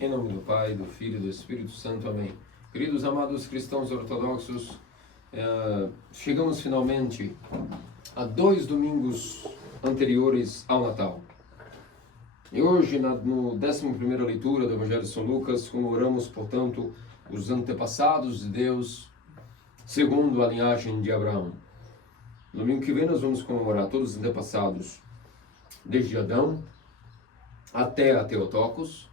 Em nome do Pai, do Filho e do Espírito Santo. Amém. Queridos amados cristãos ortodoxos, chegamos finalmente a 2 domingos anteriores ao Natal. E hoje, no 11ª leitura do Evangelho de São Lucas, comemoramos, portanto, os antepassados de Deus, segundo a linhagem de Abraão. No domingo que vem nós vamos comemorar todos os antepassados, desde Adão até a Theotokos,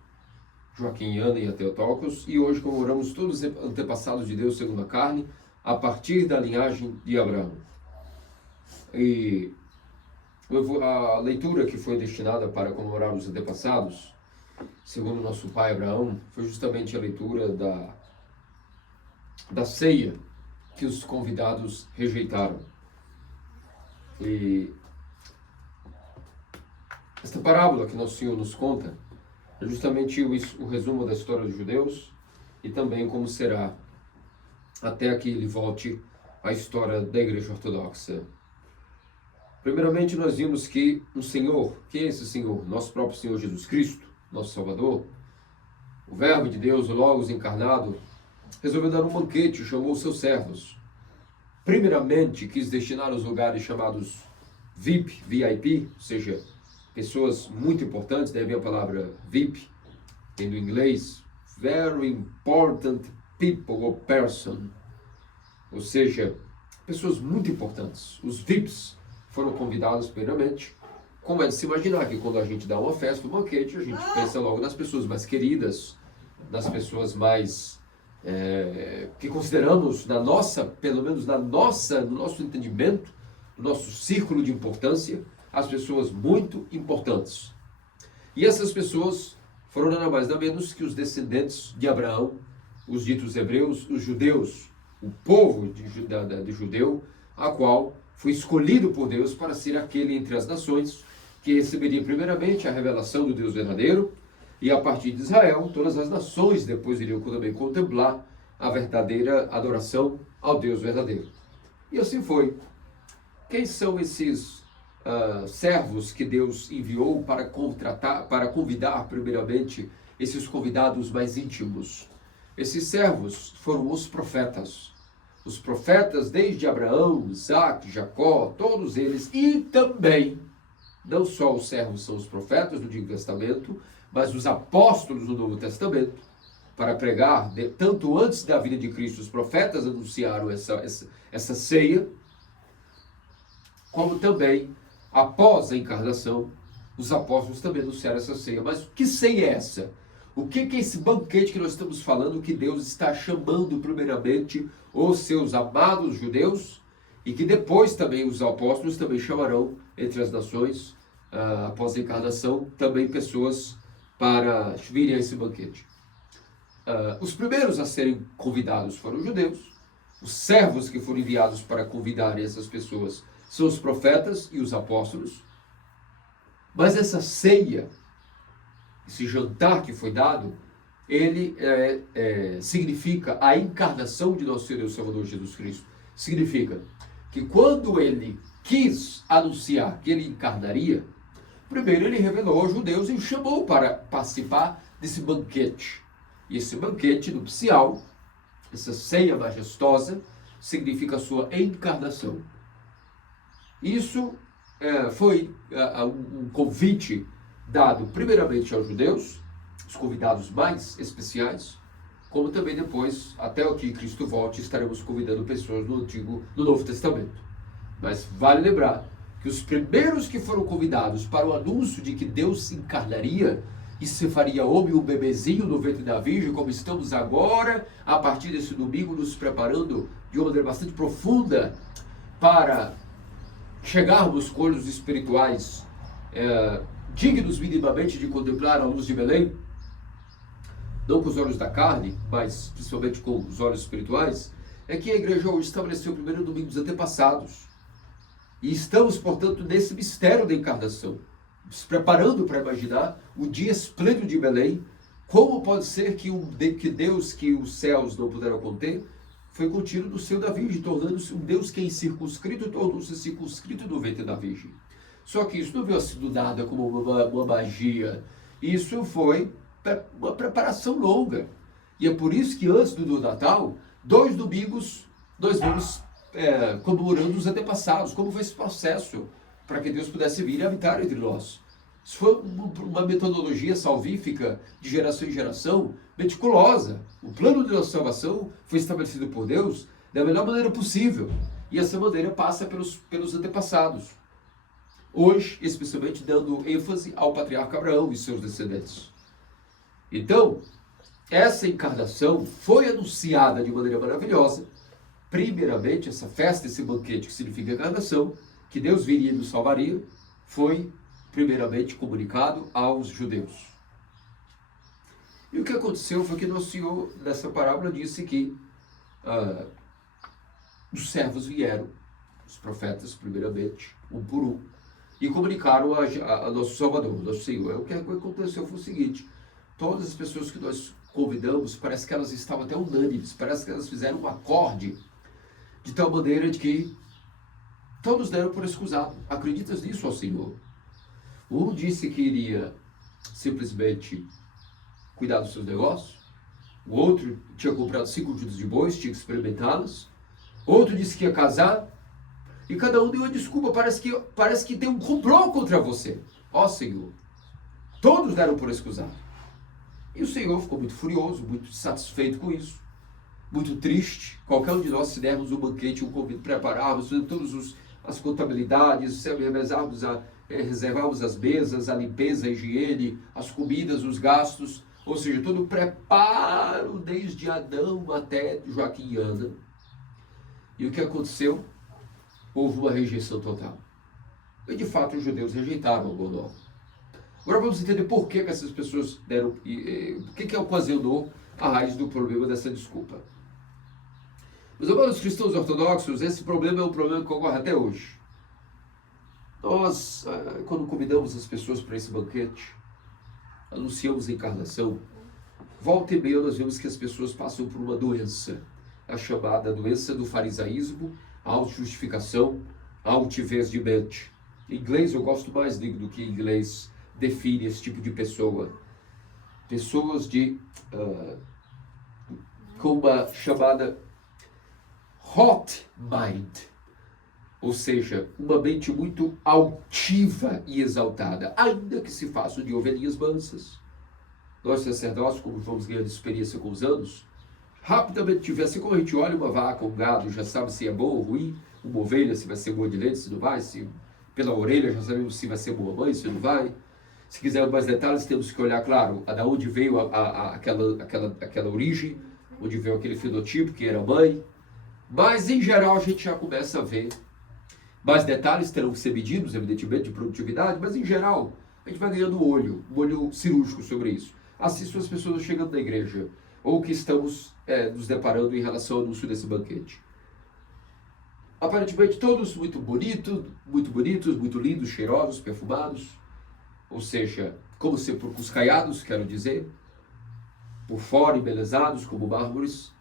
Joaquim e Ana e a Theotokos, e hoje comemoramos todos os antepassados de Deus segundo a carne, a partir da linhagem de Abraão. E a leitura que foi destinada para comemorar os antepassados, segundo nosso pai Abraão, foi justamente a leitura da ceia que os convidados rejeitaram. E esta parábola que Nosso Senhor nos conta é justamente o resumo da história dos judeus e também como será até que ele volte à história da Igreja Ortodoxa. Primeiramente, nós vimos que o Senhor, quem é esse Senhor? Nosso próprio Senhor Jesus Cristo, nosso Salvador, o Verbo de Deus, o Logos encarnado, resolveu dar um banquete e chamou os seus servos. Primeiramente, quis destinar os lugares chamados VIP, ou seja, pessoas muito importantes, daí vem a palavra VIP, vem do inglês, Very Important People or Person, ou seja, pessoas muito importantes. Os VIPs foram convidados primeiramente, como é de se imaginar que quando a gente dá uma festa, um banquete, a gente pensa logo nas pessoas mais queridas, nas pessoas mais que consideramos pelo menos no nosso entendimento, no nosso círculo de importância, as pessoas muito importantes. E essas pessoas foram nada mais nada menos que os descendentes de Abraão, os ditos hebreus, os judeus, o povo de judeu, a qual foi escolhido por Deus para ser aquele entre as nações que receberia primeiramente a revelação do Deus verdadeiro, e a partir de Israel, todas as nações depois iriam também contemplar a verdadeira adoração ao Deus verdadeiro. E assim foi. Quem são esses servos que Deus enviou para convidar primeiramente esses convidados mais íntimos? Esses servos foram os profetas. Os profetas desde Abraão, Isaac, Jacó, todos eles, e também, não só os servos são os profetas do Antigo Testamento, mas os apóstolos do Novo Testamento, para pregar, tanto antes da vinda de Cristo, os profetas anunciaram essa ceia, como também, após a encarnação, os apóstolos também anunciaram essa ceia. Mas que ceia é essa? O que é esse banquete que nós estamos falando, que Deus está chamando primeiramente os seus amados judeus, e que depois também os apóstolos também chamarão entre as nações, após a encarnação, também pessoas para virem a esse banquete. Os primeiros a serem convidados foram os judeus. Os servos que foram enviados para convidarem essas pessoas são os profetas e os apóstolos. Mas essa ceia, esse jantar que foi dado, ele significa a encarnação de nosso Senhor e Salvador Jesus Cristo. Significa que quando ele quis anunciar que ele encarnaria, primeiro ele revelou aos judeus e os chamou para participar desse banquete. E esse banquete nupcial, essa ceia majestosa, significa a sua encarnação. Isso foi um convite dado primeiramente aos judeus, os convidados mais especiais, como também depois, até o que Cristo volte, estaremos convidando pessoas no Novo Testamento. Mas vale lembrar que os primeiros que foram convidados para o anúncio de que Deus se encarnaria e se faria homem, um bebezinho no ventre da Virgem, como estamos agora, a partir desse domingo, nos preparando de uma maneira bastante profunda para chegarmos com olhos espirituais dignos minimamente de contemplar a luz de Belém, não com os olhos da carne, mas principalmente com os olhos espirituais, é que a igreja hoje estabeleceu o primeiro domingo dos antepassados. E estamos, portanto, nesse mistério da encarnação, se preparando para imaginar o dia esplêndido de Belém. Como pode ser que Deus, que os céus não puderam conter, foi contido no seio da Virgem, tornando-se um Deus que é incircunscrito, tornou-se circunscrito no ventre da Virgem. Só que isso não veio assim do nada como uma magia. Isso foi uma preparação longa. E é por isso que antes do Natal, 2 domingos, nós vamos comemorando os antepassados, como foi esse processo, para que Deus pudesse vir e habitar entre nós. Isso foi uma metodologia salvífica de geração em geração, meticulosa. O plano de nossa salvação foi estabelecido por Deus da melhor maneira possível. E essa maneira passa pelos antepassados. Hoje, especialmente dando ênfase ao patriarca Abraão e seus descendentes. Então, essa encarnação foi anunciada de maneira maravilhosa. Primeiramente, essa festa, esse banquete que significa encarnação, que Deus viria e nos salvaria, foi primeiramente comunicado aos judeus. E o que aconteceu foi que nosso Senhor, nessa parábola, disse que os servos vieram, os profetas, primeiramente, um por um, e comunicaram a nosso Salvador, nosso Senhor. O que aconteceu foi o seguinte: todas as pessoas que nós convidamos, parece que elas estavam até unânimes, parece que elas fizeram um acorde, de tal maneira de que todos deram por excusado. Acreditas nisso, ó Senhor? Um disse que iria simplesmente cuidar dos seus negócios, o outro tinha comprado 5 juntas de bois, tinha que experimentá-las, outro disse que ia casar, e cada um deu uma desculpa. Parece que tem um complô contra você, ó Senhor. Todos deram por excusado. E o Senhor ficou muito furioso, muito satisfeito com isso, muito triste. Qualquer um de nós, se dermos um banquete, um convite, prepararmos todas as contabilidades, reservarmos as mesas, a limpeza, a higiene, as comidas, os gastos, ou seja, todo o preparo desde Adão até Joaquim e Ana. E o que aconteceu? Houve uma rejeição total. E de fato os judeus rejeitaram o Boa Nova. Agora vamos entender por que essas pessoas deram, o que ocasionou a raiz do problema dessa desculpa. Meus amados cristãos ortodoxos, esse problema é um problema que ocorre até hoje. Nós, quando convidamos as pessoas para esse banquete, anunciamos a encarnação, volta e meia nós vemos que as pessoas passam por uma doença, a chamada doença do farisaísmo, a autojustificação, a altivez de mente. Em inglês, eu gosto mais do que em inglês define esse tipo de pessoa. Pessoas com uma chamada hot mind, ou seja, uma mente muito altiva e exaltada, ainda que se façam de ovelhinhas mansas. Nós sacerdotes, como vamos ganhando experiência com os anos, rapidamente assim como a gente olha uma vaca, um gado, já sabe se é bom ou ruim, uma ovelha, se vai ser boa de leite, se não vai, se pela orelha já sabemos se vai ser boa mãe, se não vai. Se quiser mais detalhes, temos que olhar, claro, da onde veio aquela origem, onde veio aquele fenotipo, que era mãe. Mas, em geral, a gente já começa a ver. Mais detalhes terão que ser medidos, evidentemente, de produtividade, mas, em geral, a gente vai ganhando um olho cirúrgico sobre isso. Assim são as pessoas chegando na igreja, ou que estamos nos deparando em relação ao anúncio desse banquete. Aparentemente, todos muito bonitos, muito lindos, cheirosos, perfumados, ou seja, como sepulcros caiados, quero dizer, por fora embelezados como mármores,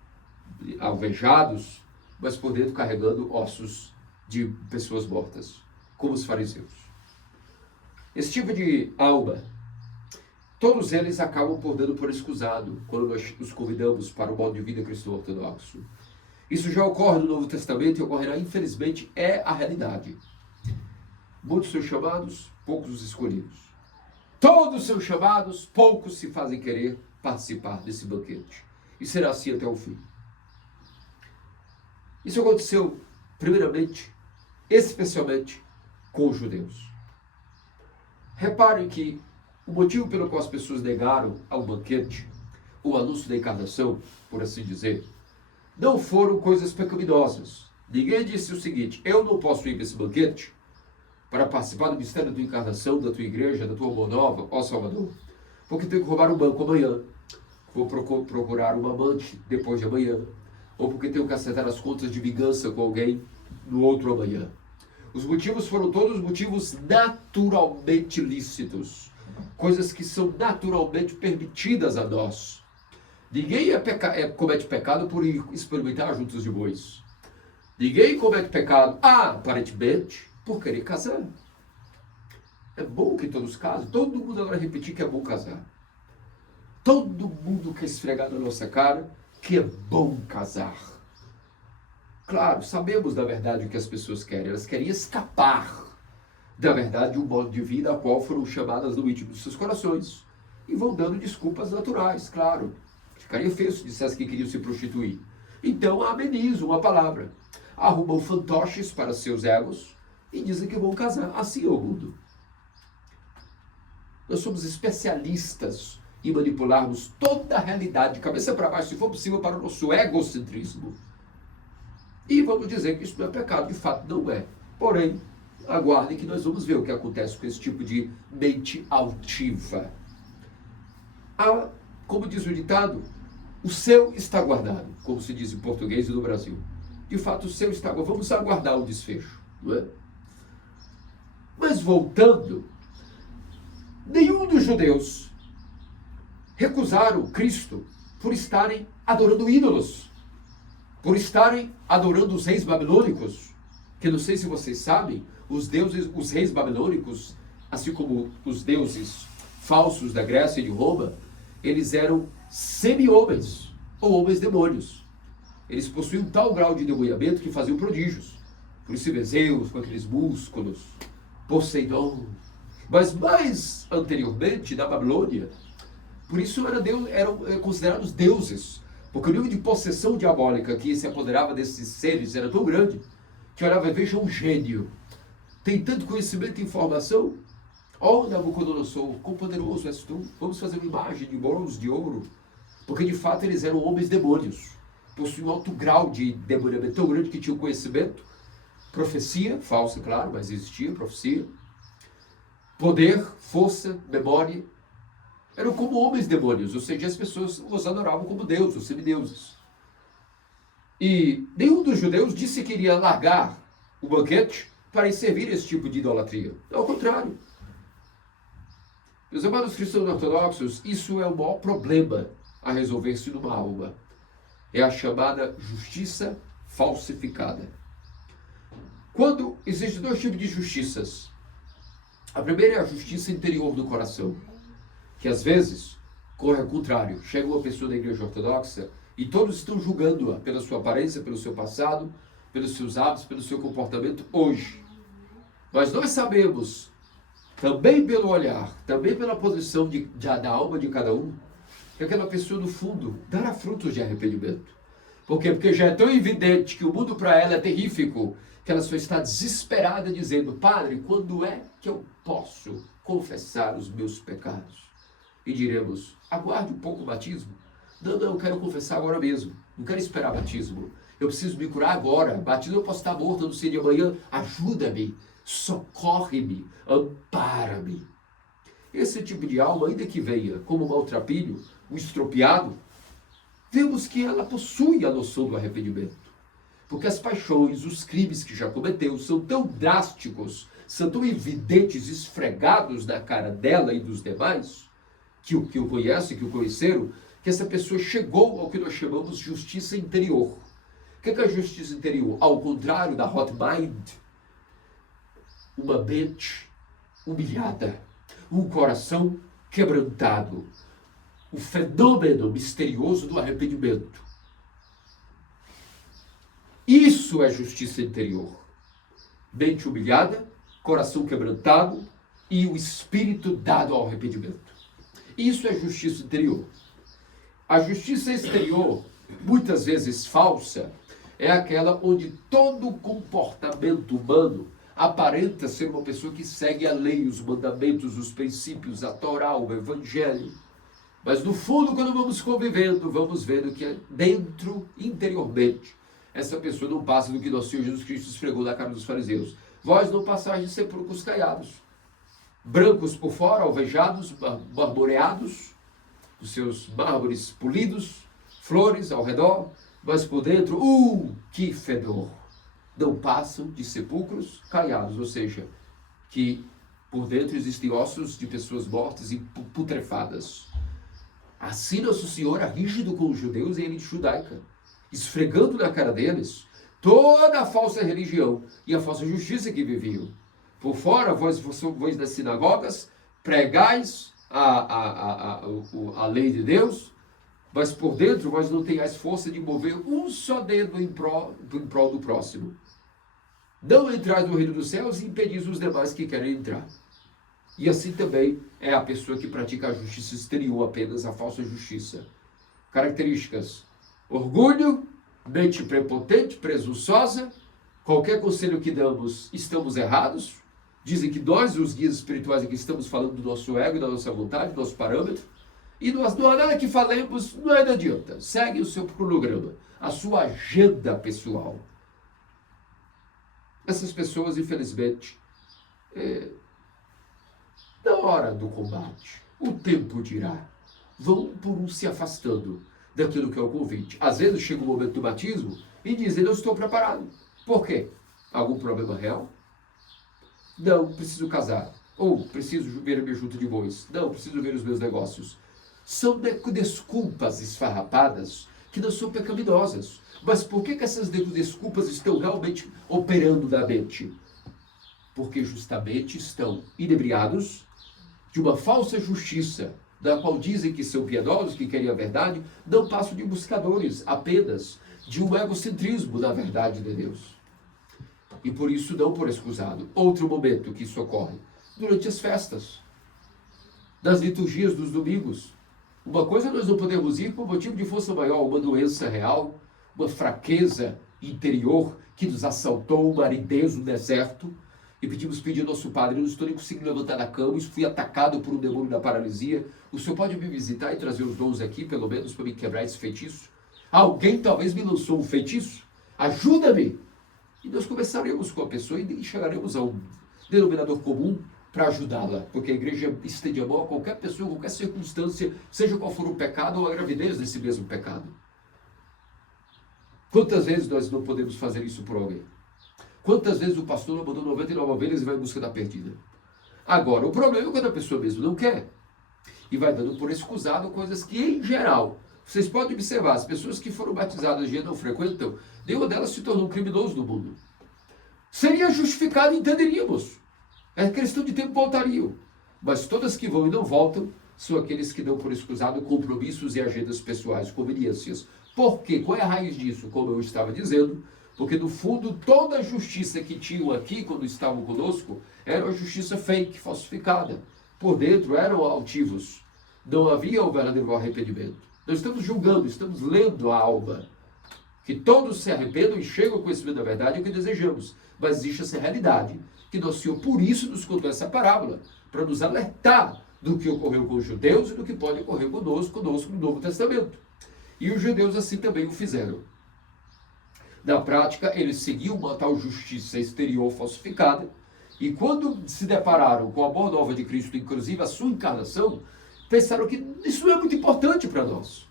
alvejados, mas por dentro carregando ossos de pessoas mortas, como os fariseus. Esse tipo de alma, todos eles acabam por dando por excusado quando nós os convidamos para o modo de vida cristão ortodoxo. Isso já ocorre no Novo Testamento e ocorrerá, infelizmente, é a realidade. Muitos são chamados, poucos os escolhidos. Todos são chamados, poucos se fazem querer participar desse banquete. E será assim até o fim. Isso aconteceu, primeiramente, especialmente com os judeus. Reparem que o motivo pelo qual as pessoas negaram ao banquete, o anúncio da encarnação, por assim dizer, não foram coisas pecaminosas. Ninguém disse o seguinte: eu não posso ir para esse banquete para participar do mistério da tua encarnação, da tua igreja, da tua boa nova, ó Salvador, porque tenho que roubar um banco amanhã, vou procurar uma amante depois de amanhã, ou porque tenho que acertar as contas de vingança com alguém no outro amanhã. Os motivos foram todos motivos naturalmente lícitos, coisas que são naturalmente permitidas a nós. Ninguém comete pecado por experimentar juntas de bois. Ninguém comete pecado, aparentemente, por querer casar. É bom que todos casem. Todo mundo agora repetir que é bom casar. Todo mundo quer esfregar na nossa cara que é bom casar. Claro, sabemos da verdade o que as pessoas querem. Elas querem escapar da verdade, um modo de vida a qual foram chamadas no íntimo dos seus corações. E vão dando desculpas naturais, claro. Ficaria feio se dissesse que queriam se prostituir. Então amenizam uma palavra. Arrumam fantoches para seus egos e dizem que vão casar. Assim é o mundo. Nós somos especialistas em manipularmos toda a realidade, de cabeça para baixo, se for possível, para o nosso egocentrismo. E vamos dizer que isso não é pecado, de fato não é. Porém, aguardem que nós vamos ver o que acontece com esse tipo de mente altiva. Como diz o ditado, o céu está guardado, como se diz em português e no Brasil. De fato, o céu está guardado. Vamos aguardar o desfecho, não é? Mas voltando, nenhum dos judeus recusaram Cristo por estarem adorando ídolos, por estarem adorando os reis babilônicos, que não sei se vocês sabem, os reis babilônicos, assim como os deuses falsos da Grécia e de Roma, eles eram semi-homens, ou homens-demônios. Eles possuíam um tal grau de endemoniamento que faziam prodígios. Por isso Zeus, com aqueles músculos, Poseidon. Mas mais anteriormente, na Babilônia, por isso eram considerados deuses, porque o nível de possessão diabólica que se apoderava desses seres era tão grande, que olhava e veja um gênio. Tem tanto conhecimento e informação. Oh, Nabucodonosor, quão poderoso és tu. Vamos fazer uma imagem de bronze, de ouro. Porque de fato eles eram homens demônios. Possuíam um alto grau de demoniamento tão grande que tinham conhecimento. Profecia, falsa, claro, mas existia profecia. Poder, força, memória. Eram como homens demônios, ou seja, as pessoas os adoravam como deuses, os semideuses. E nenhum dos judeus disse que iria largar o banquete para ir servir esse tipo de idolatria. Ao contrário. Meus amados cristãos ortodoxos, isso é o maior problema a resolver-se numa alma. É a chamada justiça falsificada. Quando existem dois tipos de justiças. A primeira é a justiça interior do coração, que às vezes corre ao contrário. Chega uma pessoa da igreja ortodoxa e todos estão julgando-a pela sua aparência, pelo seu passado, pelos seus hábitos, pelo seu comportamento hoje. Mas nós sabemos, também pelo olhar, também pela posição da alma de cada um, que aquela pessoa, no fundo, dará frutos de arrependimento. Por quê? Porque já é tão evidente que o mundo para ela é terrífico, que ela só está desesperada dizendo: Padre, quando é que eu posso confessar os meus pecados? E diremos: aguarde um pouco o batismo. Não, eu quero confessar agora mesmo. Não quero esperar batismo. Eu preciso me curar agora. Batismo eu posso estar morto, eu não sei de amanhã. Ajuda-me, socorre-me, ampara-me. Esse tipo de alma, ainda que venha como um maltrapilho, um estropiado, vemos que ela possui a noção do arrependimento. Porque as paixões, os crimes que já cometeu são tão drásticos, são tão evidentes, esfregados na cara dela e dos demais, que o conhecem, que o conheceram, que essa pessoa chegou ao que nós chamamos de justiça interior. O que é a justiça interior? Ao contrário da hot mind, uma mente humilhada, um coração quebrantado, o fenômeno misterioso do arrependimento. Isso é justiça interior. Mente humilhada, coração quebrantado e o espírito dado ao arrependimento. Isso é justiça interior. A justiça exterior, muitas vezes falsa, é aquela onde todo comportamento humano aparenta ser uma pessoa que segue a lei, os mandamentos, os princípios, a Torá, o Evangelho. Mas no fundo, quando vamos convivendo, vamos vendo que dentro, interiormente, essa pessoa não passa do que nosso Senhor Jesus Cristo esfregou na cara dos fariseus. Vós não passais de sepulcros caiados, brancos por fora, alvejados, marmoreados, os seus mármores polidos, flores ao redor, mas por dentro, que fedor! Não passam de sepulcros caiados, ou seja, que por dentro existem ossos de pessoas mortas e putrefadas. Assim Nosso Senhor era rígido com os judeus em elite judaica, esfregando na cara deles toda a falsa religião e a falsa justiça que viviam. Por fora, vós das sinagogas, pregais a lei de Deus, mas por dentro vós não tenhais força de mover um só dedo em prol do próximo. Não entrais no reino dos céus e impedis os demais que querem entrar. E assim também é a pessoa que pratica a justiça exterior, apenas a falsa justiça. Características: orgulho, mente prepotente, presunçosa. Qualquer conselho que damos, estamos errados. Dizem que nós, os guias espirituais, aqui estamos falando do nosso ego, da nossa vontade, do nosso parâmetro. E nós, não há nada que falemos, não adianta. Segue o seu cronograma, a sua agenda pessoal. Essas pessoas, infelizmente, na hora do combate, o tempo dirá, vão por um se afastando daquilo que é o convite. Às vezes chega o momento do batismo e dizem, não estou preparado. Por quê? Algum problema real? Não, preciso casar. Ou preciso ver a minha junta de bois. Não, preciso ver os meus negócios. São desculpas esfarrapadas que não são pecaminosas. Mas por que essas desculpas estão realmente operando na mente? Porque justamente estão inebriados de uma falsa justiça, da qual dizem que são piedosos, que querem a verdade, não passam de buscadores apenas de um egocentrismo da verdade de Deus. E por isso dão por excusado. Outro momento que isso ocorre, durante as festas, nas liturgias dos domingos. Uma coisa nós não podemos ir por motivo de força maior, uma doença real, uma fraqueza interior que nos assaltou, uma aridez no deserto, e pedimos ao nosso padre, eu não estou nem conseguindo levantar da cama, fui atacado por um demônio da paralisia, o senhor pode me visitar e trazer os dons aqui, pelo menos para me quebrar esse feitiço? Alguém talvez me lançou um feitiço? Ajuda-me! E nós começaremos com a pessoa e chegaremos a um denominador comum para ajudá-la, porque a igreja estende a mão a qualquer pessoa, qualquer circunstância, seja qual for o pecado ou a gravidez desse mesmo pecado. Quantas vezes nós não podemos fazer isso por alguém? Quantas vezes o pastor mandou 99 ovelhas e vai em busca da perdida? Agora, o problema é quando a pessoa mesmo não quer. E vai dando por excusado coisas que, em geral, vocês podem observar, as pessoas que foram batizadas e não frequentam, nenhuma delas se tornou um criminoso no mundo. Seria justificado, entenderíamos. É questão de tempo, voltariam. Mas todas que vão e não voltam são aqueles que dão por excusado compromissos e agendas pessoais, conveniências. Por quê? Qual é a raiz disso? Como eu estava dizendo, porque no fundo toda a justiça que tinham aqui quando estavam conosco era uma justiça fake, falsificada. Por dentro eram altivos. Não havia o verdadeiro arrependimento. Nós estamos julgando, estamos lendo a alma. Que todos se arrependam e chegam ao conhecimento da verdade é o que desejamos. Mas existe essa realidade, que nosso Senhor por isso nos contou essa parábola, para nos alertar do que ocorreu com os judeus e do que pode ocorrer conosco no Novo Testamento. E os judeus assim também o fizeram. Na prática, eles seguiam uma tal justiça exterior falsificada, e quando se depararam com a boa nova de Cristo, inclusive a sua encarnação, pensaram que isso não é muito importante para nós.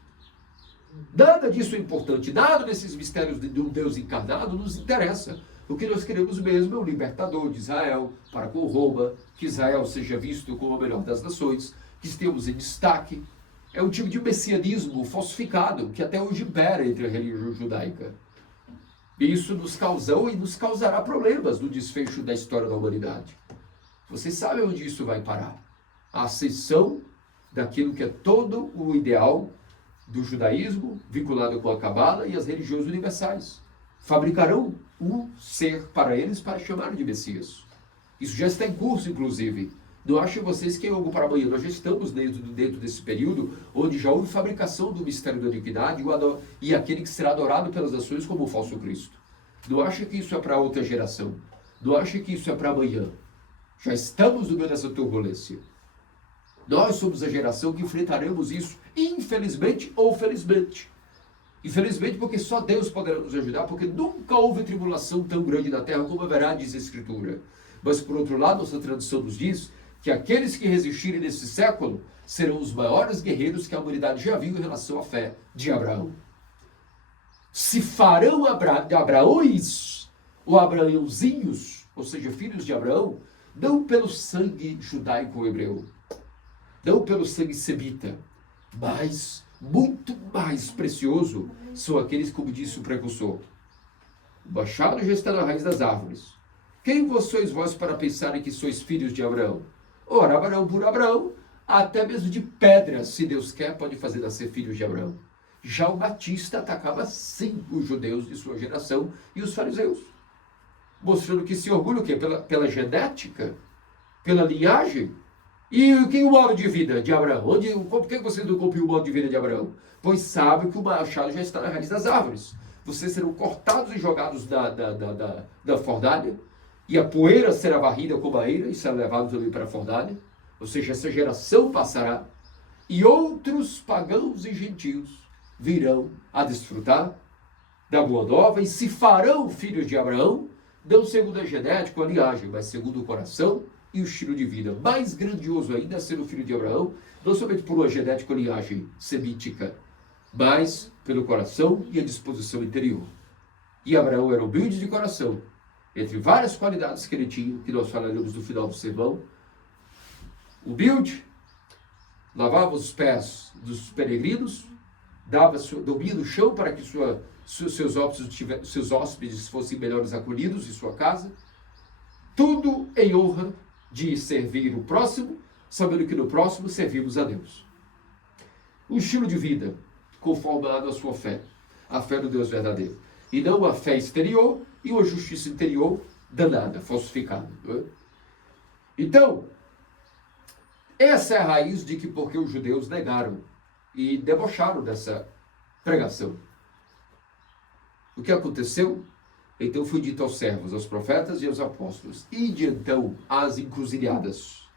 Nada disso é importante, nada desses mistérios de um Deus encarnado nos interessa. O que nós queremos mesmo é o libertador de Israel, para com Roma, que Israel seja visto como a melhor das nações, que estejamos em destaque. É um tipo de messianismo falsificado, que até hoje impera entre a religião judaica. Isso nos causou e nos causará problemas no desfecho da história da humanidade. Vocês sabem onde isso vai parar? A ascensão daquilo que é todo o ideal do judaísmo, vinculado com a Cabala e as religiões universais. Fabricarão um ser para eles para chamar de Messias. Isso já está em curso, inclusive. Não achem vocês que é algo para amanhã. Nós já estamos dentro desse período onde já houve fabricação do mistério da iniquidade e aquele que será adorado pelas nações como o falso Cristo. Não achem que isso é para outra geração. Não achem que isso é para amanhã. Já estamos no meio dessa turbulência. Nós somos a geração que enfrentaremos isso, infelizmente ou felizmente. Infelizmente porque só Deus poderá nos ajudar, porque nunca houve tribulação tão grande na terra como haverá, diz a Escritura. Mas por outro lado, nossa tradição nos diz que aqueles que resistirem nesse século serão os maiores guerreiros que a humanidade já viu em relação à fé de Abraão. Se farão Abraões ou Abraãozinhos, ou seja, filhos de Abraão, não pelo sangue judaico-hebreu, não pelo sangue semita, mas muito mais precioso são aqueles, como disse o precursor. O machado já está na raiz das árvores. Quem sois vós para pensarem que sois filhos de Abraão? Ora, Abraão por Abraão, até mesmo de pedras, se Deus quer, pode fazer nascer filhos de Abraão. Já o Batista atacava sim os judeus de sua geração e os fariseus, mostrando que se orgulha o quê? Pela genética, pela linhagem. E quem o modo de vida de Abraão? Por que vocês não cumpriram o modo de vida de Abraão? Pois sabem que o machado já está na raiz das árvores. Vocês serão cortados e jogados da fornalha, e a poeira será varrida como a eira, e serão levados ali para a fornalha. Ou seja, essa geração passará, e outros pagãos e gentios virão a desfrutar da boa nova, e se farão filhos de Abraão, não segundo a genética ou a linhagem, mas segundo o coração e o estilo de vida. Mais grandioso ainda ser o filho de Abraão, não somente por uma genética ou linhagem semítica, mas pelo coração e a disposição interior. E Abraão era humilde de coração, entre várias qualidades que ele tinha, que nós falaremos no final do sermão. Humilde, lavava os pés dos peregrinos, dormia no chão para que seus hóspedes fossem melhores acolhidos em sua casa. Tudo em honra de servir o próximo, sabendo que no próximo servimos a Deus. Um estilo de vida conformado à sua fé, a fé do Deus verdadeiro. E não a fé exterior e uma justiça interior danada, falsificada. Não é? Então, essa é a raiz de que porque os judeus negaram e debocharam dessa pregação. O que aconteceu? Então foi dito aos servos, aos profetas e aos apóstolos: ide então às encruzilhadas.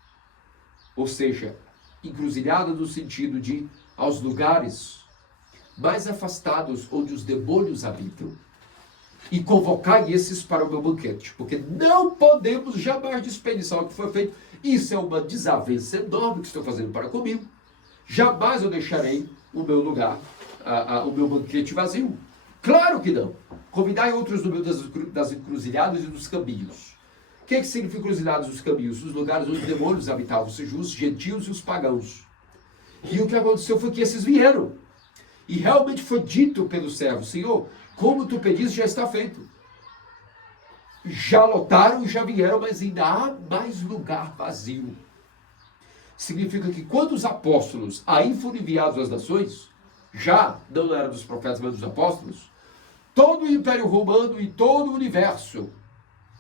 Ou seja, encruzilhada no sentido de aos lugares mais afastados onde os demônios habitam, e convocai esses para o meu banquete, porque não podemos jamais desperdiçar o que foi feito. Isso é uma desavença enorme que estou fazendo para comigo. Jamais eu deixarei o meu lugar, o meu banquete vazio. Claro que não. Convidai outros no meio das encruzilhadas e dos caminhos. O que significa encruzilhadas e os caminhos? Os lugares onde os demônios habitavam, ou seja, os gentios e os pagãos. E o que aconteceu foi que esses vieram. E realmente foi dito pelo servo: Senhor, como tu pediste, já está feito. Já lotaram e já vieram, mas ainda há mais lugar vazio. Significa que quando os apóstolos aí foram enviados às nações, já não era dos profetas, mas dos apóstolos, todo o Império Romano e todo o universo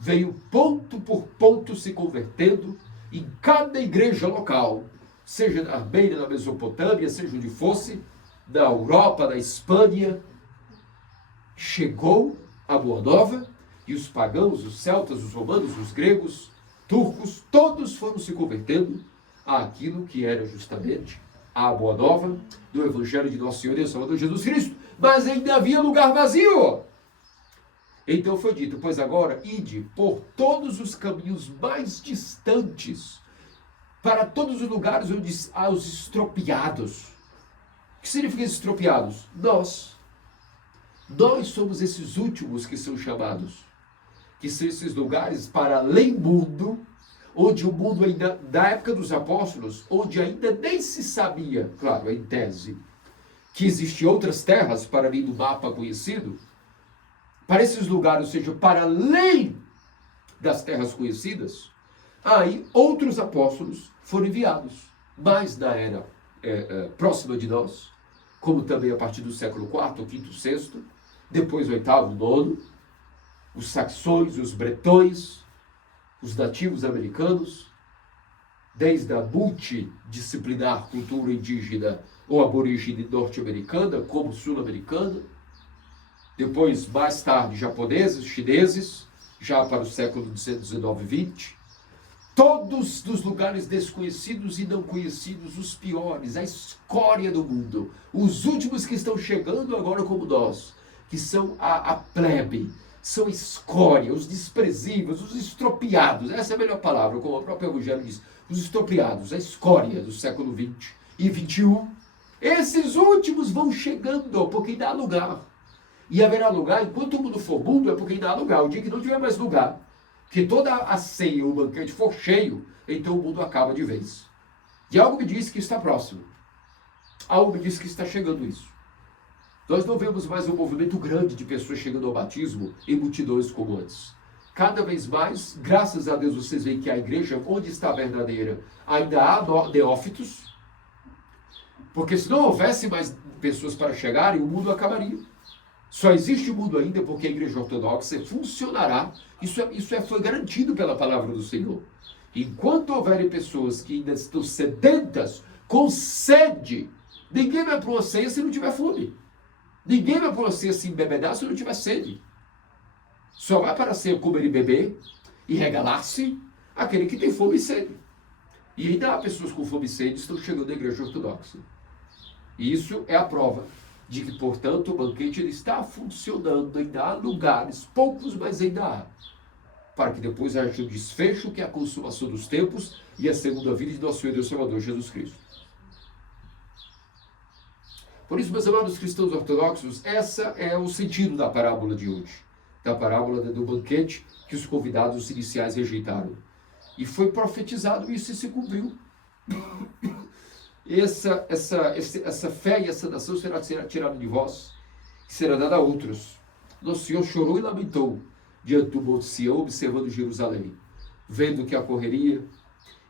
veio ponto por ponto se convertendo em cada igreja local, seja na Armênia, na Mesopotâmia, seja onde fosse, da Europa, da Espanha. Chegou a Boa Nova e os pagãos, os celtas, os romanos, os gregos, turcos, todos foram se convertendo àquilo que era justamente a Boa Nova do Evangelho de Nosso Senhor e Salvador Jesus Cristo. Mas ainda havia lugar vazio. Então foi dito: pois agora ide por todos os caminhos mais distantes, para todos os lugares onde há os estropiados. O que significa estropiados? Nós somos esses últimos que são chamados, que são esses lugares para além mundo, onde o mundo ainda, da época dos apóstolos, onde ainda nem se sabia, claro, em tese, que existiam outras terras para além do mapa conhecido, para esses lugares, ou seja, para além das terras conhecidas, aí outros apóstolos foram enviados, mais na era próxima de nós, como também a partir do século IV, V, VI, depois o VIII, IX, os saxões, os bretões, os nativos americanos, desde a multidisciplinar cultura indígena ou aborígene norte-americana, como sul-americana, depois, mais tarde, japoneses, chineses, já para o século XIX e XX, todos dos lugares desconhecidos e não conhecidos, os piores, a escória do mundo, os últimos que estão chegando agora como nós, que são a plebe, são escória, os desprezíveis, os estropiados, essa é a melhor palavra, como o próprio Evangelho diz, os estropiados, a escória do século XX e XXI, esses últimos vão chegando, porque ainda há lugar. E haverá lugar, enquanto o mundo for mundo, é porque ainda há lugar. O dia que não tiver mais lugar, que toda a ceia, o banquete for cheio, então o mundo acaba de vez. E algo me diz que está próximo. Algo me diz que está chegando isso. Nós não vemos mais um movimento grande de pessoas chegando ao batismo em multidões como antes. cada vez mais, graças a Deus, vocês veem que a igreja, onde está a verdadeira, ainda há neófitos, porque se não houvesse mais pessoas para chegarem, o mundo acabaria. Só existe o mundo ainda porque a igreja ortodoxa funcionará. Foi garantido pela palavra do Senhor. Enquanto houverem pessoas que ainda estão sedentas, com sede, ninguém vai para uma ceia se não tiver fome. Ninguém vai para uma ceia se embebedar se não tiver sede. Só vai para a ceia comer e beber e regalar-se aquele que tem fome e sede. E ainda há pessoas com fome e sede que estão chegando à igreja ortodoxa. E isso é a prova de que, portanto, o banquete ele está funcionando, ainda há lugares, poucos, mas ainda há, para que depois haja o desfecho, que é a consumação dos tempos e a segunda vida de nosso Senhor e Deus Salvador Jesus Cristo. Por isso, meus amados cristãos ortodoxos, essa é o sentido da parábola de hoje, da parábola do banquete que os convidados iniciais rejeitaram. E foi profetizado isso e se cumpriu. Essa fé e essa nação será tirada de vós, e será dada a outros. Nosso Senhor chorou e lamentou diante do Monte Sião, observando Jerusalém, vendo que a correria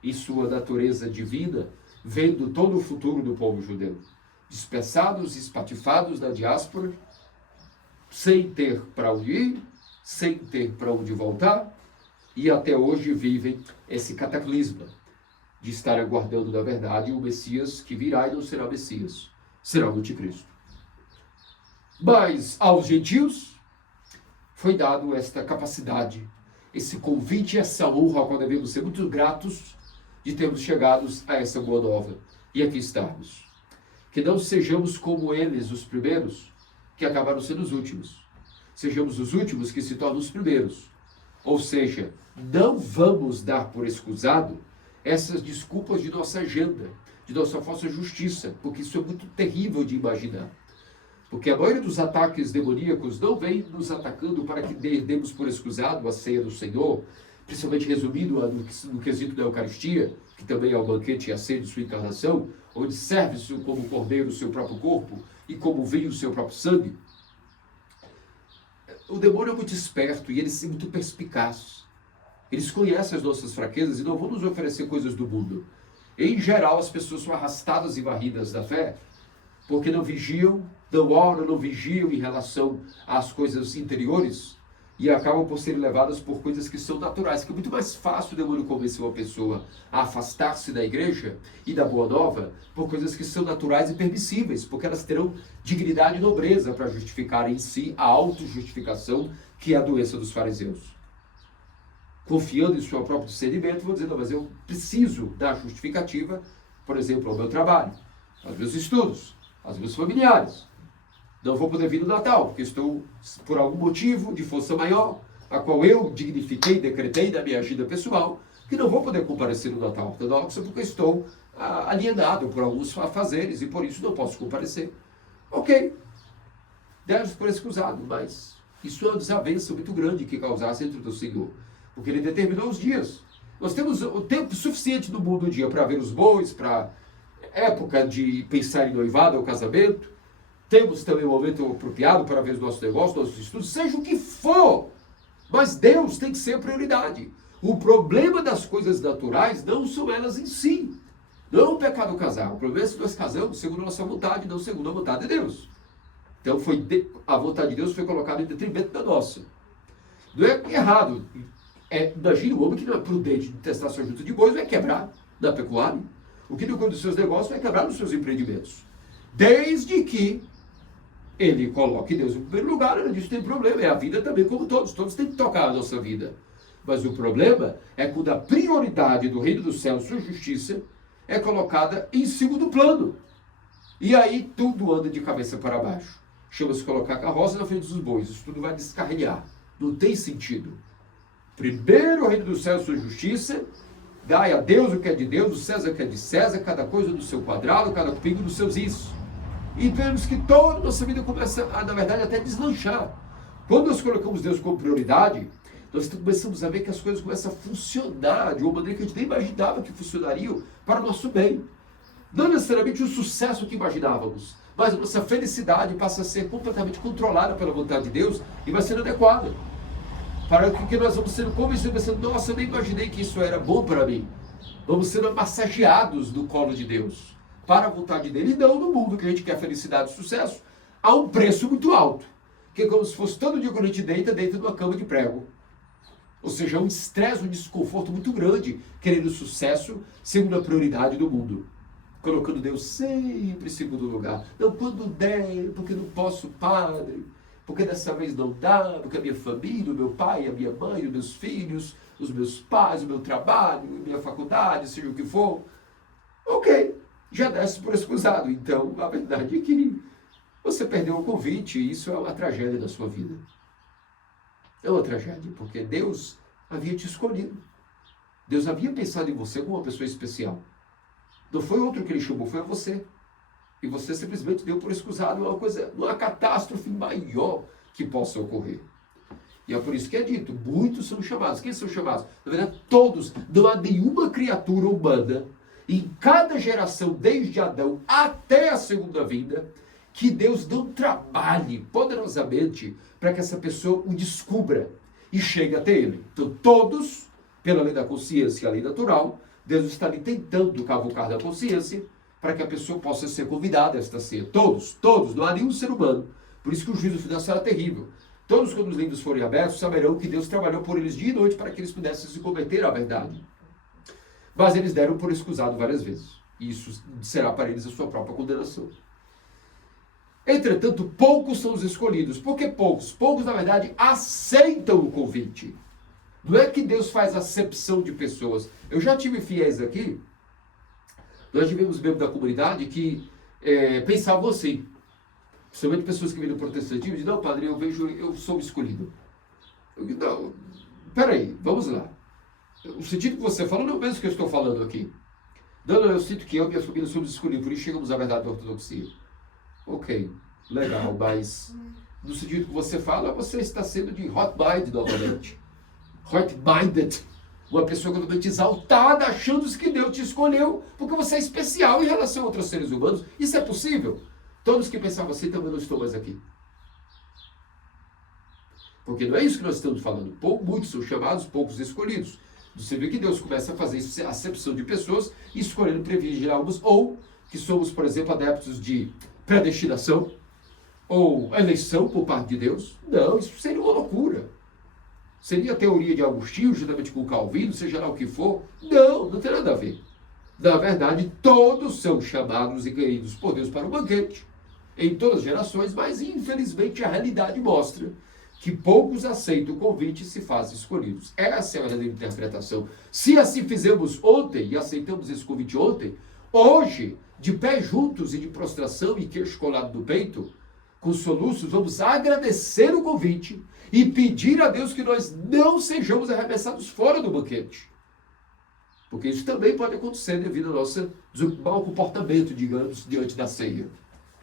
em sua natureza divina, vendo todo o futuro do povo judeu, dispersados, espatifados na diáspora, sem ter para onde ir, sem ter para onde voltar, e até hoje vivem esse cataclisma de estar aguardando, na verdade, o Messias que virá e não será Messias, será o Anticristo. Mas aos gentios foi dado esta capacidade, esse convite, essa honra ao qual devemos ser muito gratos de termos chegados a essa boa nova e aqui estarmos. Que não sejamos como eles, os primeiros, que acabaram sendo os últimos. Sejamos os últimos que se tornam os primeiros. Ou seja, não vamos dar por escusado essas desculpas de nossa agenda, de nossa falsa justiça, porque isso é muito terrível de imaginar. Porque a maioria dos ataques demoníacos não vem nos atacando para que demos por escusado a ceia do Senhor, principalmente resumido no quesito da Eucaristia, que também é o banquete e a ceia de sua encarnação, onde serve-se como cordeiro o seu próprio corpo e como vinho o seu próprio sangue. O demônio é muito esperto e ele é muito perspicaz. Eles conhecem as nossas fraquezas e não vão nos oferecer coisas do mundo. Em geral, as pessoas são arrastadas e varridas da fé porque não vigiam, não oram, não vigiam em relação às coisas interiores e acabam por serem levadas por coisas que são naturais, que é muito mais fácil o demônio convencer uma pessoa a afastar-se da igreja e da boa nova por coisas que são naturais e permissíveis, porque elas terão dignidade e nobreza para justificar em si a autojustificação, que é a doença dos fariseus. Confiando em seu próprio discernimento, vou dizer, não, mas eu preciso dar justificativa, por exemplo, ao meu trabalho, aos meus estudos, aos meus familiares. Não vou poder vir no Natal, porque estou, por algum motivo de força maior, a qual eu dignifiquei, decretei da minha agenda pessoal, que não vou poder comparecer no Natal ortodoxo, porque estou alienado por alguns afazeres e por isso não posso comparecer. Ok, deve por excusado, mas isso é uma desavença muito grande que causasse entre o Senhor, porque Ele determinou os dias. Nós temos o tempo suficiente no mundo do dia para ver os bois, para época de pensar em noivado ou casamento. Temos também um momento apropriado para ver os nossos negócios, nossos estudos, seja o que for. Mas Deus tem que ser a prioridade. O problema das coisas naturais não são elas em si. Não é um pecado casar. O problema é se nós casamos segundo a nossa vontade, não segundo a vontade de Deus. Então a vontade de Deus foi colocada em detrimento da nossa. Não é errado. Imagina o homem que não é prudente de testar sua junta de bois, vai quebrar na pecuária. O que não cuida dos seus negócios vai quebrar nos seus empreendimentos. Desde que ele coloque Deus em primeiro lugar, ele diz que tem problema. É a vida também, como todos. Todos têm que tocar a nossa vida. Mas o problema é quando a prioridade do reino dos céus, sua justiça, é colocada em segundo plano. E aí tudo anda de cabeça para baixo. Chama-se colocar a carroça na frente dos bois. Isso tudo vai descarrilhar. Não tem sentido. Primeiro o reino dos céus, sua justiça. Dai a Deus o que é de Deus, o César o que é de César, cada coisa no seu quadrado, cada pingo nos seus is. E vemos que toda a nossa vida começa, na verdade, até deslanchar. Quando nós colocamos Deus como prioridade, nós começamos a ver que as coisas começam a funcionar de uma maneira que a gente nem imaginava que funcionariam para o nosso bem. Não necessariamente o sucesso que imaginávamos, mas a nossa felicidade passa a ser completamente controlada pela vontade de Deus e vai sendo adequada. para que nós vamos sendo convencidos, pensando, nossa, eu nem imaginei que isso era bom para mim. Vamos sendo massageados no colo de Deus, para a vontade dele, e não no mundo que a gente quer felicidade e sucesso, a um preço muito alto. Que é como se fosse todo dia quando a gente deita numa cama de prego. Ou seja, um estresse, um desconforto muito grande, querendo sucesso, sendo a prioridade do mundo. Colocando Deus sempre em segundo lugar. Não, quando der, porque não posso, Padre, porque dessa vez não dá, porque a minha família, o meu pai, a minha mãe, os meus filhos, os meus pais, o meu trabalho, a minha faculdade, seja o que for. Ok, já desce por excusado. Então, a verdade é que você perdeu o convite e isso é uma tragédia da sua vida. É uma tragédia, porque Deus havia te escolhido. Deus havia pensado em você como uma pessoa especial. Não foi outro que ele chamou, foi você. E você simplesmente deu por excusado uma catástrofe maior que possa ocorrer. E é por isso que é dito, muitos são chamados. Quem são chamados? Na verdade, todos. Não há nenhuma criatura humana, em cada geração, desde Adão até a segunda vinda, que Deus não trabalhe poderosamente para que essa pessoa o descubra e chegue até ele. Então, todos, pela lei da consciência e a lei natural, Deus está ali tentando cavucar da consciência para que a pessoa possa ser convidada a esta ceia. Todos, não há nenhum ser humano. Por isso que o juízo final será terrível. Todos, quando os livros forem abertos, saberão que Deus trabalhou por eles dia e noite para que eles pudessem se converter à verdade. Mas eles deram por excusado várias vezes. E isso será para eles a sua própria condenação. Entretanto, poucos são os escolhidos. Por que poucos? Poucos, na verdade, aceitam o convite. Não é que Deus faz acepção de pessoas. Eu já tive fiéis aqui, nós tivemos membros da comunidade que pensavam assim, principalmente pessoas que vêm do protestantismo, dizem, não, padre, eu sou escolhido. Eu digo, não, peraí, vamos lá. O sentido que você fala não é o mesmo que eu estou falando aqui. Não, eu sinto que eu e minha família somos escolhidos, por isso chegamos à verdade da ortodoxia. Ok, legal, mas no sentido que você fala, você está sendo de hot mind novamente. Hot-minded. Uma pessoa totalmente exaltada, achando que Deus te escolheu porque você é especial em relação a outros seres humanos. Isso é possível? Todos que pensavam assim também não estão mais aqui. Porque não é isso que nós estamos falando. Muitos são chamados, poucos escolhidos. Você vê que Deus começa a fazer acepção de pessoas, escolhendo privilegiar alguns, ou que somos, por exemplo, adeptos de predestinação, ou eleição por parte de Deus. Não, isso seria uma loucura. Seria a teoria de Agostinho, juntamente com Calvino, seja lá o que for. Não tem nada a ver. Na verdade, todos são chamados e queridos por Deus para o banquete, em todas as gerações, mas infelizmente a realidade mostra que poucos aceitam o convite e se fazem escolhidos. Essa é a verdadeira interpretação. Se assim fizemos ontem e aceitamos esse convite ontem, hoje, de pé juntos e de prostração e queixo colado no peito, com soluços, vamos agradecer o convite e pedir a Deus que nós não sejamos arremessados fora do banquete. Porque isso também pode acontecer devido ao nosso mau comportamento, digamos, diante da ceia.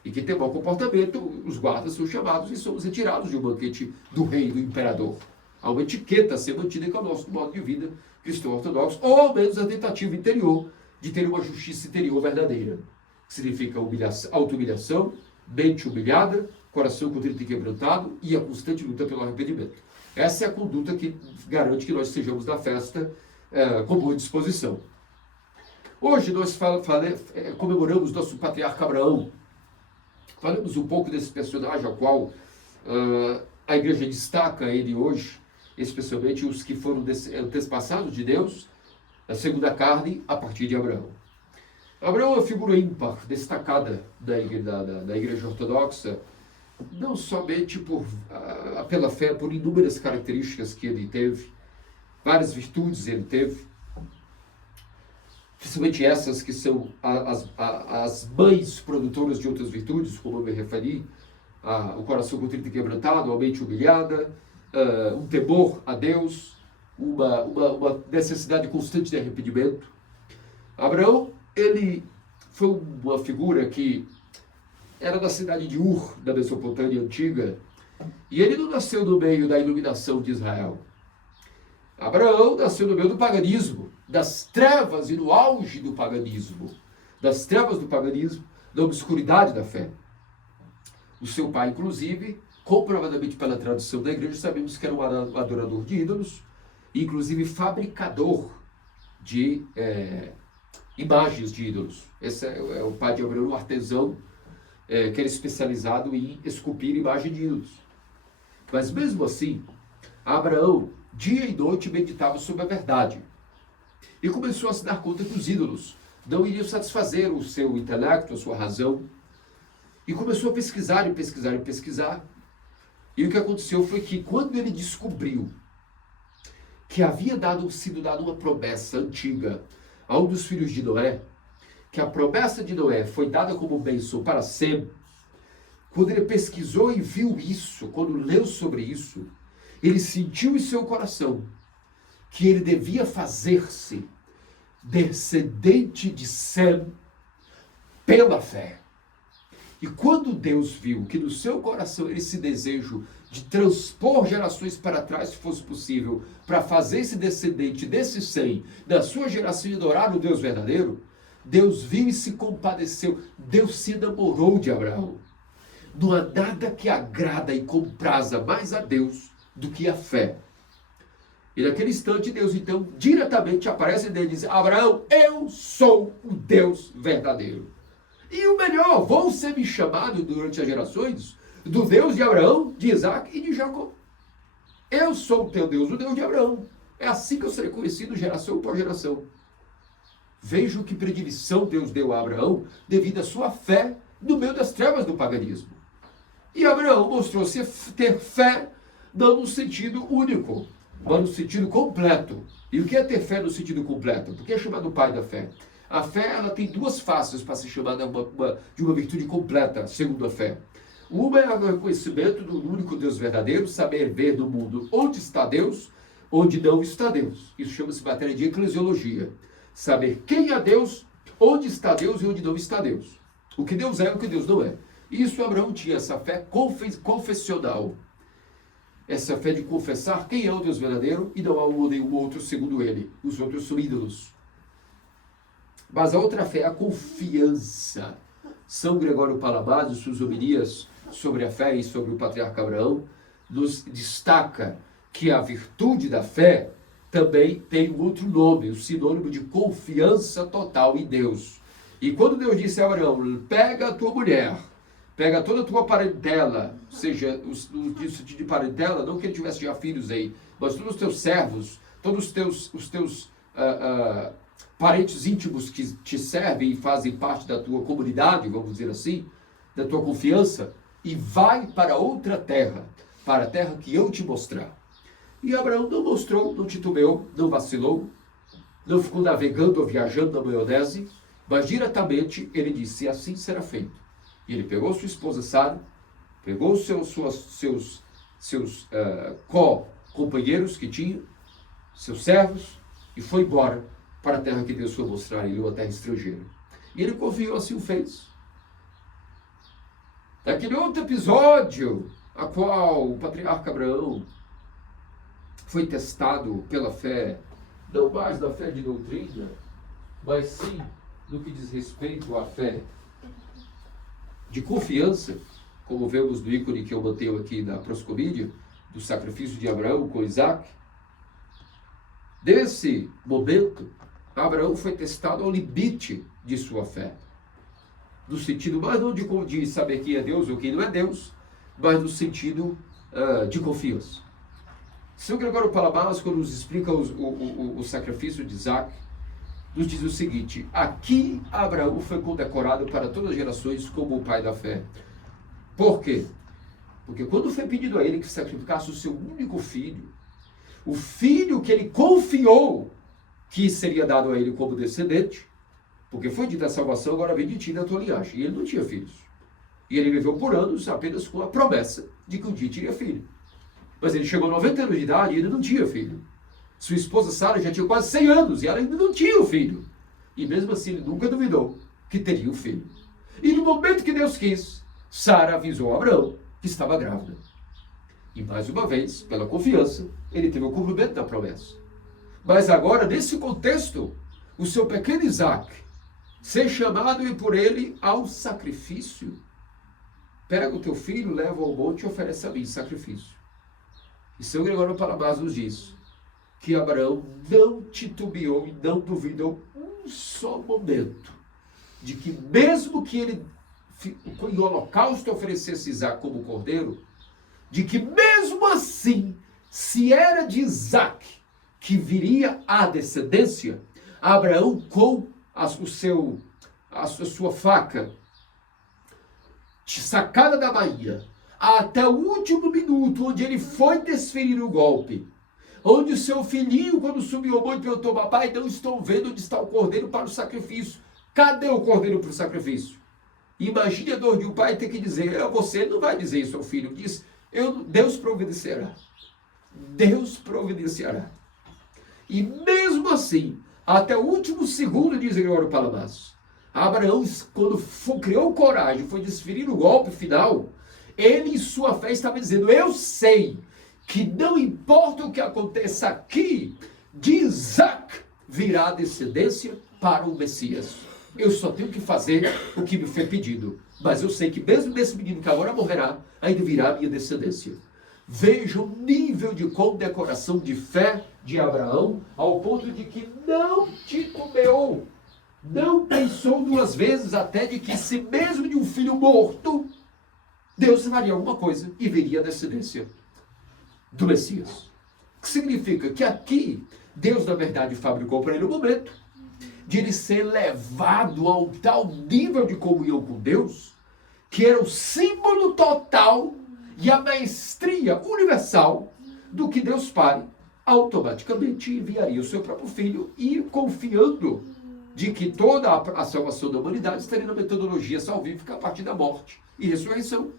E quem tem mau comportamento, os guardas são chamados e somos retirados de um banquete do rei, do imperador. Há uma etiqueta a ser mantida que é o nosso modo de vida cristão ortodoxo, ou ao menos a tentativa interior de ter uma justiça interior verdadeira. Que significa auto-humilhação, mente humilhada, coração contrito e quebrantado e a constante luta pelo arrependimento. Essa é a conduta que garante que nós estejamos na festa com boa disposição. Hoje nós comemoramos nosso patriarca Abraão. Falamos um pouco desse personagem ao qual a igreja destaca ele hoje, especialmente os que foram antepassados de Deus, a segunda carne, a partir de Abraão. Abraão é uma figura ímpar, destacada da igreja ortodoxa, não somente pela fé, por inúmeras características que ele teve, várias virtudes ele teve, principalmente essas que são as mães produtoras de outras virtudes, como eu me referi, o coração contrito e quebrantado, a mente humilhada, um temor a Deus, uma necessidade constante de arrependimento. Abraão, ele foi uma figura que era da cidade de Ur, da Mesopotâmia antiga, e ele não nasceu no meio da iluminação de Israel. Abraão nasceu no meio do paganismo, das trevas e no auge do paganismo, da obscuridade da fé. O seu pai, inclusive, comprovadamente pela tradição da igreja, sabemos que era um adorador de ídolos, inclusive fabricador de imagens de ídolos. Esse é o pai de Abraão, um artesão que era especializado em esculpir imagem de ídolos. Mas mesmo assim, Abraão, dia e noite, meditava sobre a verdade. E começou a se dar conta que os ídolos não iriam satisfazer o seu intelecto, a sua razão. E começou a pesquisar e pesquisar e pesquisar. E o que aconteceu foi que quando ele descobriu que havia sido dada uma promessa antiga a um dos filhos de Noé, que a promessa de Noé foi dada como bênção para Sem, quando ele pesquisou e viu isso, quando leu sobre isso, ele sentiu em seu coração que ele devia fazer-se descendente de Sem pela fé. E quando Deus viu que no seu coração esse desejo de transpor gerações para trás, se fosse possível, para fazer esse descendente desse Sem, da sua geração, e adorar no Deus verdadeiro, Deus viu e se compadeceu. Deus se enamorou de Abraão. Não há nada que agrada e compraza mais a Deus do que a fé. E naquele instante Deus então diretamente aparece nele e diz: Abraão, eu sou o Deus verdadeiro. E o melhor, vão ser me chamado durante as gerações do Deus de Abraão, de Isaac e de Jacó. Eu sou o teu Deus, o Deus de Abraão. É assim que eu serei conhecido geração por geração. Veja que predileção Deus deu a Abraão devido à sua fé no meio das trevas do paganismo. E Abraão mostrou-se ter fé não no sentido único, mas no sentido completo. E o que é ter fé no sentido completo? Porque é chamado pai da fé. A fé, ela tem duas faces para ser chamada de uma virtude completa, segundo a fé. Uma é o reconhecimento do único Deus verdadeiro, saber ver no mundo onde está Deus, onde não está Deus. Isso chama-se matéria de eclesiologia. Saber quem é Deus, onde está Deus e onde não está Deus. O que Deus é e o que Deus não é. Isso Abraão tinha, essa fé confessional. Essa fé de confessar quem é o Deus verdadeiro e não há nenhum outro segundo ele. Os outros são ídolos. Mas a outra fé é a confiança. São Gregório Palamas, em suas homilias sobre a fé e sobre o patriarca Abraão, nos destaca que a virtude da fé também tem um outro nome, o sinônimo de confiança total em Deus. E quando Deus disse a Abraão: pega a tua mulher, pega toda a tua parentela, ou seja, no sentido de parentela, não que ele tivesse já filhos aí, mas todos os teus servos, todos os teus parentes íntimos que te servem e fazem parte da tua comunidade, vamos dizer assim, da tua confiança, e vai para outra terra, para a terra que eu te mostrar. E Abraão não mostrou, não titubeou, não vacilou, não ficou navegando ou viajando na maionese, mas diretamente ele disse: assim será feito. E ele pegou sua esposa Sara, pegou seus companheiros que tinha, seus servos, e foi embora para a terra que Deus foi mostrar a ele, uma terra estrangeira. E ele confiou, assim o fez. Naquele outro episódio, a qual o patriarca Abraão foi testado pela fé, não mais na fé de doutrina, mas sim no que diz respeito à fé de confiança, como vemos no ícone que eu mantenho aqui na proscomídia, do sacrifício de Abraão com Isaac. Nesse momento, Abraão foi testado ao limite de sua fé. No sentido, mas não de saber quem é Deus ou quem não é Deus, mas no sentido de confiança. São Gregório Palamas, quando nos explica o sacrifício de Isaac, nos diz o seguinte: aqui Abraão foi condecorado para todas as gerações como o pai da fé. Por quê? Porque quando foi pedido a ele que sacrificasse o seu único filho, o filho que ele confiou que seria dado a ele como descendente, porque foi dita a salvação, agora vem de ti, da tua linhagem. E ele não tinha filhos. E ele viveu por anos apenas com a promessa de que um dia teria filho. Mas ele chegou a 90 anos de idade e ainda não tinha filho. Sua esposa Sara já tinha quase 100 anos e ela ainda não tinha o filho. E mesmo assim ele nunca duvidou que teria um filho. E no momento que Deus quis, Sara avisou a Abraão que estava grávida. E mais uma vez, pela confiança, ele teve o cumprimento da promessa. Mas agora, nesse contexto, o seu pequeno Isaac ser chamado e por ele ao sacrifício. pega o teu filho, leva ao monte e oferece a mim sacrifício. E São Gregório Palabás nos diz que Abraão não titubeou e não duvidou um só momento de que mesmo que ele em holocausto oferecesse Isaac como cordeiro, de que mesmo assim, se era de Isaac que viria a descendência, Abraão com a sua faca sacada da bainha, até o último minuto, onde ele foi desferir o golpe, onde o seu filhinho, quando subiu ao monte, perguntou: papai, não estou vendo onde está o cordeiro para o sacrifício. Cadê o cordeiro para o sacrifício? Imagine a dor de um pai ter que dizer: você não vai dizer isso ao filho. Diz: Deus providenciará. Deus providenciará. E mesmo assim, até o último segundo, diz Gregório Palabás, Abraão, quando criou coragem, foi desferir o golpe final, ele em sua fé estava dizendo: eu sei que não importa o que aconteça aqui, de Isaac virá a descendência para o Messias. Eu só tenho que fazer o que me foi pedido. Mas eu sei que mesmo desse menino que agora morrerá, ainda virá a minha descendência. Veja o nível de condecoração de fé de Abraão, ao ponto de que não titubeou, não pensou duas vezes, até de que se mesmo de um filho morto, Deus faria alguma coisa e viria a descendência do Messias. O que significa que aqui, Deus na verdade fabricou para ele o momento de ele ser levado a um tal nível de comunhão com Deus, que era o símbolo total e a maestria universal do que Deus Pai automaticamente enviaria o seu próprio Filho, e confiando de que toda a salvação da humanidade estaria na metodologia salvífica a partir da morte e ressurreição.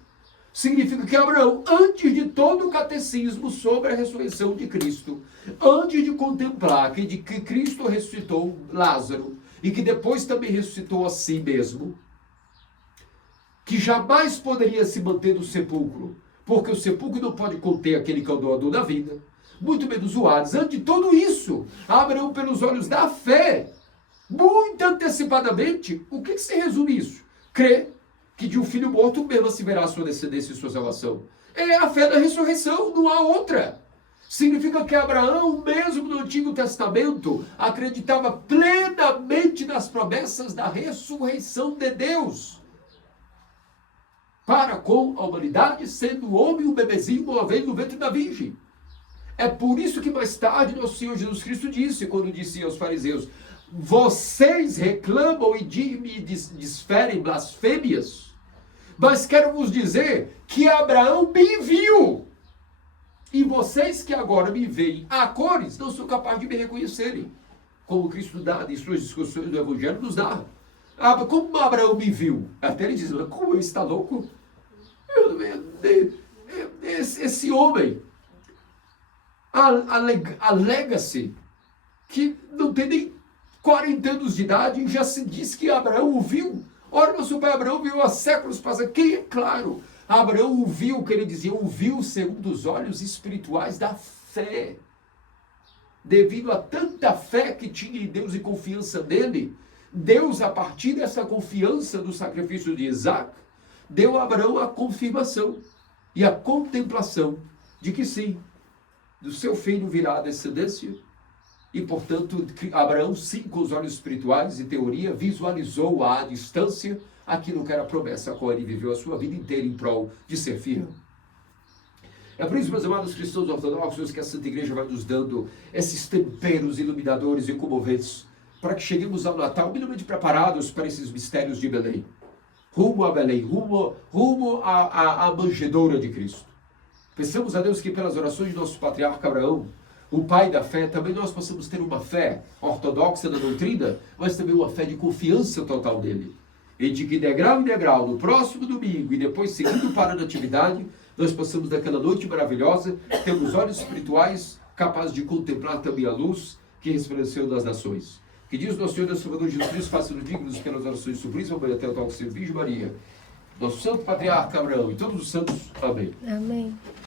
Significa que Abraão, antes de todo o catecismo sobre a ressurreição de Cristo, antes de contemplar que Cristo ressuscitou Lázaro e que depois também ressuscitou a si mesmo, que jamais poderia se manter no sepulcro, porque o sepulcro não pode conter aquele que é o doador da vida, muito menos o Hades. Antes de tudo isso, Abraão, pelos olhos da fé, muito antecipadamente, o que se resume isso? Crê que de um filho morto mesmo se verá a sua descendência e sua salvação. É a fé da ressurreição, não há outra. Significa que Abraão, mesmo no Antigo Testamento, acreditava plenamente nas promessas da ressurreição de Deus para com a humanidade, sendo o homem um bebezinho uma vez no ventre da Virgem. É por isso que mais tarde nosso Senhor Jesus Cristo disse, quando disse aos fariseus: vocês reclamam e me desferem blasfêmias, mas quero vos dizer que Abraão me viu, e vocês que agora me veem a cores, não são capazes de me reconhecerem, como Cristo dá em suas discussões do Evangelho nos dá. Como Abraão me viu? Até ele diz: como ele está louco? Esse homem alega-se que não tem nem 40 anos de idade e já se diz que Abraão o viu. Ora, nosso pai Abraão viu há séculos passados. Quem é claro? Abraão o viu, o que ele dizia, o viu segundo os olhos espirituais da fé. Devido a tanta fé que tinha em Deus e confiança nele, Deus, a partir dessa confiança do sacrifício de Isaac, deu a Abraão a confirmação e a contemplação de que sim, do seu filho virá a descendência. E, portanto, Abraão, sim, com os olhos espirituais e teoria, visualizou à distância aquilo que era a promessa a qual ele viveu a sua vida inteira em prol de ser fiel. É por isso, meus amados cristãos ortodoxos, que a Santa Igreja vai nos dando esses temperos iluminadores e comoventes para que cheguemos ao Natal minimamente preparados para esses mistérios de Belém. Rumo a Belém, rumo à manjedoura de Cristo. Pensamos a Deus que pelas orações de nosso patriarca Abraão, o pai da fé, também nós possamos ter uma fé ortodoxa na doutrina, mas também uma fé de confiança total nele. E de que degrau em degrau, no próximo domingo e depois seguindo para a natividade, nós possamos naquela noite maravilhosa ter os olhos espirituais capazes de contemplar também a luz que resplandeceu das nações. Que diz nosso Senhor e Salvador Jesus Cristo, faça-nos dignos pelas orações sublimes, amanhã até o tal que Virgem Maria, nosso santo patriarca Abraão e todos os santos. Amém. Amém.